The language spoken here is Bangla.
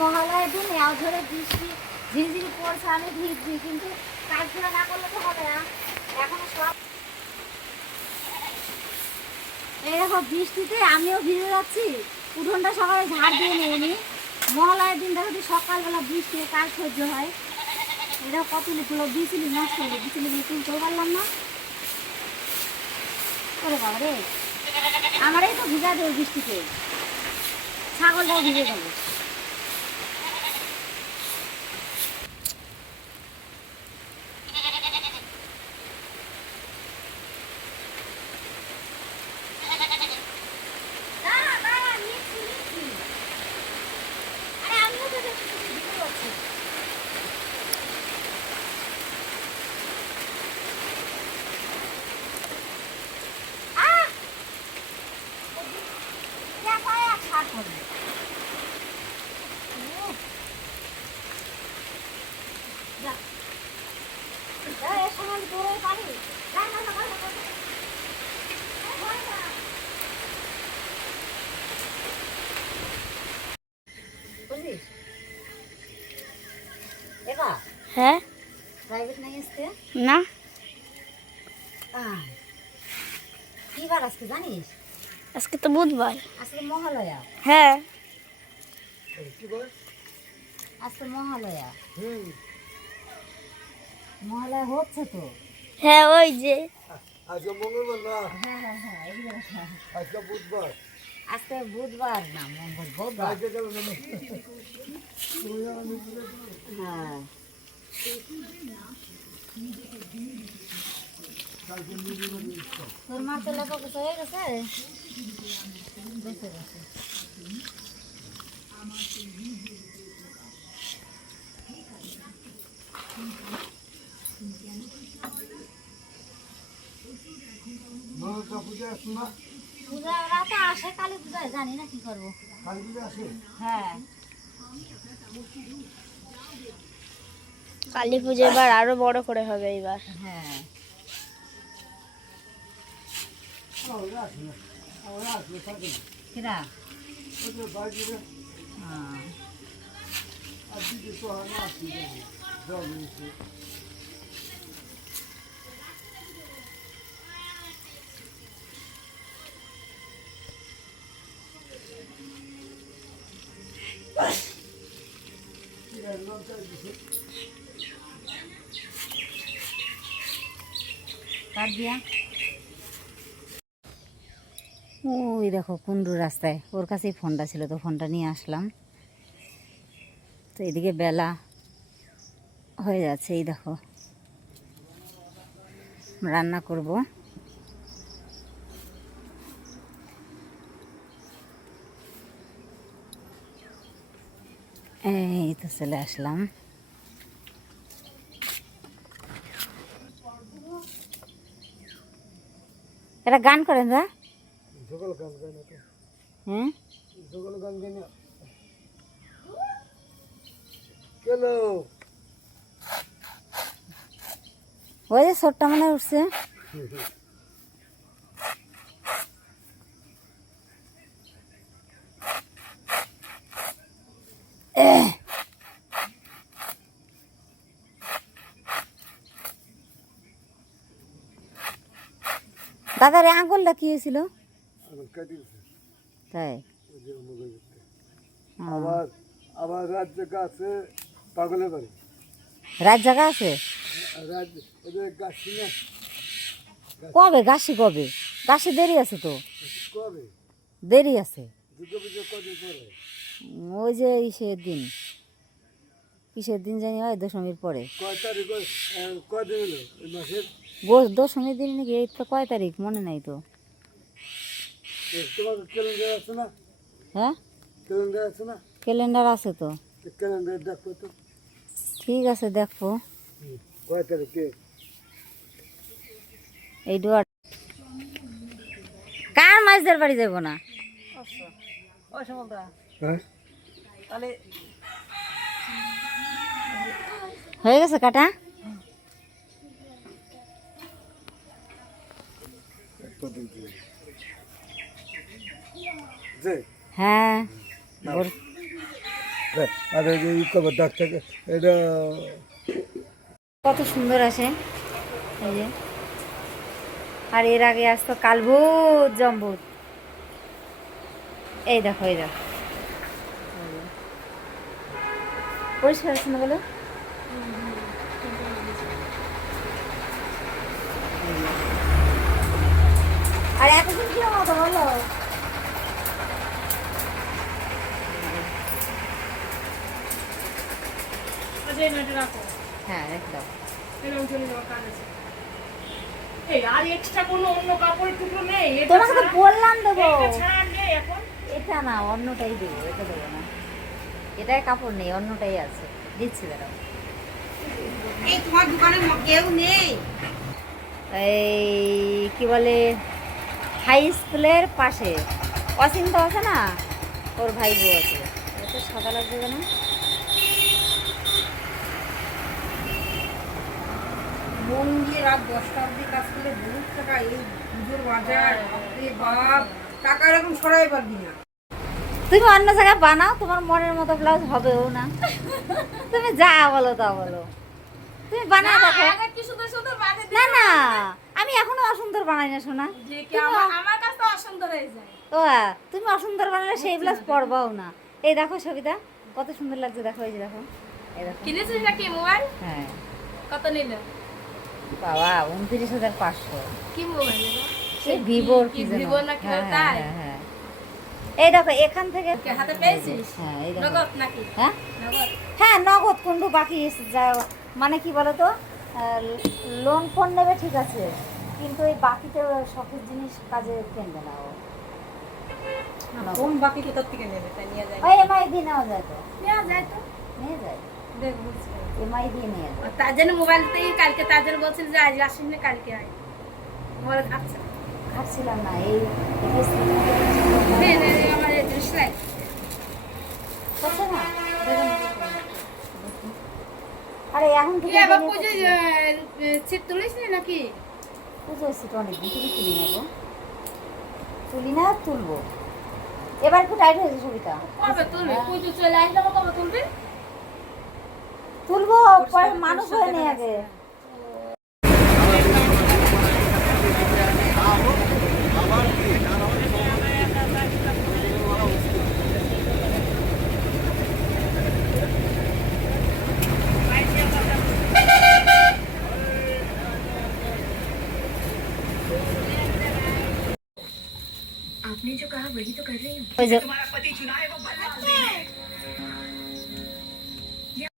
মহালয়ের দিন এও ধরে বৃষ্টি, ঝিরঝিরি পড়ছে আমি ভিজছি, কিন্তু কাজ ধরে না করলে তো হবে না। এখনও সব এই দেখো, বৃষ্টিতে আমিও ভিজে যাচ্ছি। উঠোনটা সকালে ঝাড় দিয়ে নিয়ে নি। মহালয়ের দিন দেখো সকালবেলা বৃষ্টি কাজ সহ্য হয়। এটা কতগুলো বিচুলি নষ্ট হলো বিচুলিগুলো তুলতেও পারলাম না। ওরে বাবা রে আমারই তো ভিজা দেবে বৃষ্টিতে। ছাগলটাও ভিজে গেল দাঁড়া, দাঁড়া, নিচ্ছি, নিচ্ছি। আরে আমিও তো দেখছি, ভিজে যাচ্ছি। আহ! যা পায় আর ছাড় করবে। উহ। যা। যা, এর সময় আমি দৌড়ে পারি। যা, যা, যা, যা, যা, যা। এই, ভয় না। বুঝলিস? একা, হ্যাঁ প্রাইভেট নাই আসতে না আহ, কি বার আজকে জানিস আজকে তো বুধবার আজকে মহালয়া হ্যাঁ আজকে মহালয়া মহালয়া হচ্ছে তো? হ্যাঁ ওই যে। আজকে মঙ্গলবার না? হ্যাঁ হ্যাঁ হ্যাঁ। আজকে বুধবার। আজকে বুধবার না মঙ্গল বুধবার? হ্যাঁ। তোর মাছের লেখা কিছু হয়ে গেছে? বেঁচে গেছে নরকা পূজা আসছে না? পূজা রাতে আসে কালী পূজায় জানি না কি করব। কালী পূজা আসে হ্যাঁ। কালী পুজো এবার আরও বড় করে হবে এবার হ্যাঁ। কিরা? হ্যাঁ। ওই দেখো কুন্ডু রাস্তায়। ওর কাছেই ফোনটা ছিল, তো ফোনটা নিয়ে আসলাম। তো এদিকে বেলা হয়ে যাচ্ছে, এই দেখো। রান্না করব। এই তো চলে আসলাম। এটা গান করেন দা হ্যাঁ ওই যে ছোট্টা মনে উঠছে। দাদার আঙুলটা কি হয়েছিল? তাই? আবার আবার রাত জায়গা আছে পাগলের বাড়ি। রাত জায়গা আছে? কবে? গাছি কবে? গাছি দেরি আছে তো? কবে? দেরি আছে? ওই যে ইসের দিন। কিসের দিন জানি হয় দশমীর পরে। কয় তারিখ কদিন হলো? মাসের? গো- দশমীর দিন নাকি এই তো কয় তারিখ? মনে নাই তো। তোমার ক্যালেন্ডার আছে হ্যাঁ? ক্যালেন্ডার আছে না? ক্যালেন্ডার আছে তো। ক্যালেন্ডার দেখো তো। ঠিক আছে দেখো। কয় তারিখে? এই ডুয়ার কার মাছদের বাড়ি যাব না? হ্যাঁ? হয়ে গেছে কাটা? হ্যাঁ। আর এটা কত সুন্দর আসে। এই যে। আর এর আগে আসতো কালভূত জম্বুত। এই দেখো এই দেখো। পরিষ্কার আছে না বলো? এই যে। আর এতদিন কি মতো বলো? হ্যাঁ একদম এই আর এক্সট্রা কোনো অন্য কাপড়ের টুকরো নেই? তোমাকে তো বললাম দেবো। এটা ছাড়া আর নেই এখন? এটা না অন্যটাই দেবো এটা দেবো না। এটাই কাপড় নেই অন্যটাই আছে। দিচ্ছি দাঁড়াও। এই তোমার দোকানে কেউ নেই। এই কি বলে? হাই স্কুলের পাশে। অসীম তো আছে না? ওর ভাই বউ আছে। এত সাদা লাগছে কেন? মন দিয়ে রাত দশটা অবধি কাজ করলে বহুত টাকা। এই পুজোর বাজার বাপ টাকা এরকম সরাই পারবি না। তুমি অন্য জায়গায় বানাও তোমার মনের মতো ব্লাউজ হবেও না। তুমি যা বলো তা বলো। তুমি বানাও দেখো। না না। আমি এখনও অসুন্দর বানাই না শোনা আমার আমার কাছে অসুন্দর হয়ে যায়। ও তুমি অসুন্দর বানালে সেই ব্লাউজ পরবাও না। এই দেখো সবিতা কত সুন্দর লাগছে দেখো এই যে দেখো। এই দেখো। কিনেছিস নাকি মোবাইল? হ্যাঁ। কত নিল? বাবা উনত্রিশ হাজার পাঁচশো। কি মোবাইল এই ভিভোর কি কি না কি হ্যাঁ, তাই? হ্যাঁ, হ্যাঁ। এই দেখো এখান থেকে হাতে পেয়েছিস? হ্যাঁ এই দেখো। নগদ নাকি? হ্যাঁ? নগদ। হ্যাঁ নগদ কিন্তু বাকি যা মানে কি বলতো? লোন ফোন নেবে ঠিক আছে। কিন্তু এই বাকিতে শখের জিনিস কাজে কেনবে না ও। কোন বাকি কোথার থেকে নেবে? তাই নিয়ে যায়। ওই এমআই দিয়ে নেওয়া যায় তো। নেওয়া যায় তো। নিয়ে যায়। দেখ বুঝছি এমআই দিয়ে নিয়ে যায়। তার জন্য মোবাইলতেই কালকে তার জন্য বলছিল যে আজ আসিস না কালকে আয়। মোবাইল খাচ্ছে খাচ্ছিলাম না এই আমার জিনিস লাগে করছে না? আরে এখন এবার বেরিয়ে পুজো। ছিট তুলিস নি নাকি? পুজো এসেছে অনেক থেকে তুলি নেব তুলি না তুলবো। এবার একটু টাইট হয়েছে ছবিটা। তুলবো? মানুষ হয়ে নেই পুজো मैंने जो कहा वही तो कर रही हूँ तुम्हारा पति चुना है वो